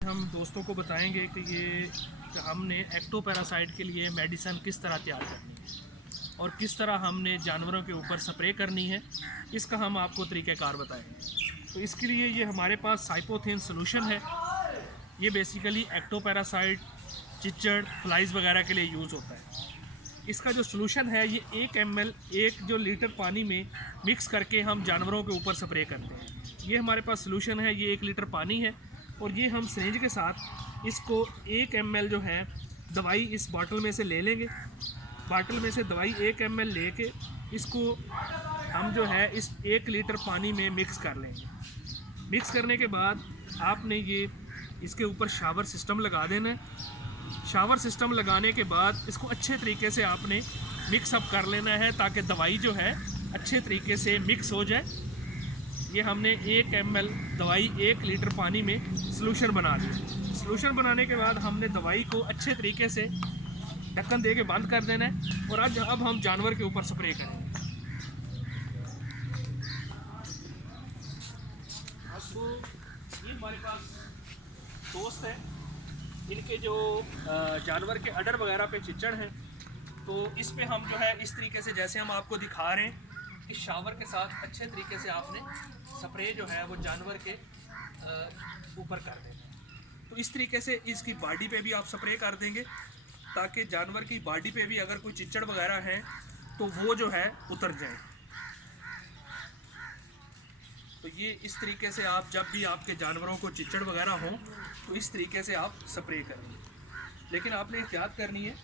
हम दोस्तों को बताएंगे कि ये हमने एक्टोपैरासाइट के लिए मेडिसिन किस तरह तैयार करनी है और किस तरह हमने जानवरों के ऊपर स्प्रे करनी है, इसका हम आपको तरीक़ेकार बताएंगे। तो इसके लिए ये हमारे पास साइपोथेन सोल्यूशन है। ये बेसिकली एक्टोपैरासाइट, चिचड़, फ्लाइज़ वगैरह के लिए यूज़ होता है। इसका जो सोल्यूशन है ये 1 ml 1 जो लीटर पानी में मिक्स करके हम जानवरों के ऊपर स्प्रे करते हैं। ये हमारे पास सोल्यूशन है, ये 1 लीटर पानी है और ये हम सिरिंज के साथ इसको 1 ml जो है दवाई इस बॉटल में से ले लेंगे। बॉटल में से दवाई 1 ml लेके इसको हम जो है इस 1 लीटर पानी में मिक्स कर लेंगे। मिक्स करने के बाद आपने ये इसके ऊपर शावर सिस्टम लगा देना है। शावर सिस्टम लगाने के बाद इसको अच्छे तरीके से आपने मिक्स अप कर लेना है ताकि दवाई जो है अच्छे तरीके से मिक्स हो जाए। ये हमने 1 ml दवाई 1 लीटर पानी में सॉल्यूशन बना लिया। सॉल्यूशन बनाने के बाद हमने दवाई को अच्छे तरीके से ढक्कन दे के बंद कर देना है और अब हम जानवर के ऊपर स्प्रे करेंगे। आपको ये हमारे पास दोस्त है, इनके जो जानवर के अडर वगैरह पे चिचड़ हैं, तो इस पे हम जो है इस तरीके से जैसे हम आपको दिखा रहे हैं इस शावर के साथ अच्छे तरीके से आपने स्प्रे जो है वो जानवर के ऊपर कर देना है। तो इस तरीके से इसकी बॉडी पे भी आप स्प्रे कर देंगे ताकि जानवर की बॉडी पे भी अगर कोई चिचड़ वगैरह है तो वो जो है उतर जाए। तो ये इस तरीके से आप जब भी आपके जानवरों को चिचड़ वगैरह हो तो इस तरीके से आप स्प्रे करेंगे। लेकिन आपने एहतियात करनी है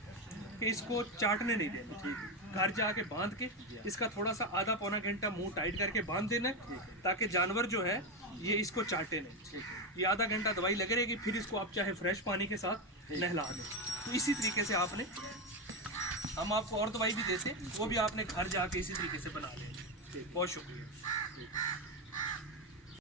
कि इसको चाटने नहीं देना। ठीक है, घर जाके बांध के इसका थोड़ा सा आधा पौना घंटा मुंह टाइट करके बांध देना है ताकि जानवर जो है ये इसको चाटे नहीं। ये आधा घंटा दवाई लगे रहेगी, फिर इसको आप चाहे फ्रेश पानी के साथ नहला दें। तो इसी तरीके से आपने, हम आपको और दवाई भी देते हैं, वो भी आपने घर जाके इसी तरीके से बना लें। बहुत शुक्रिया।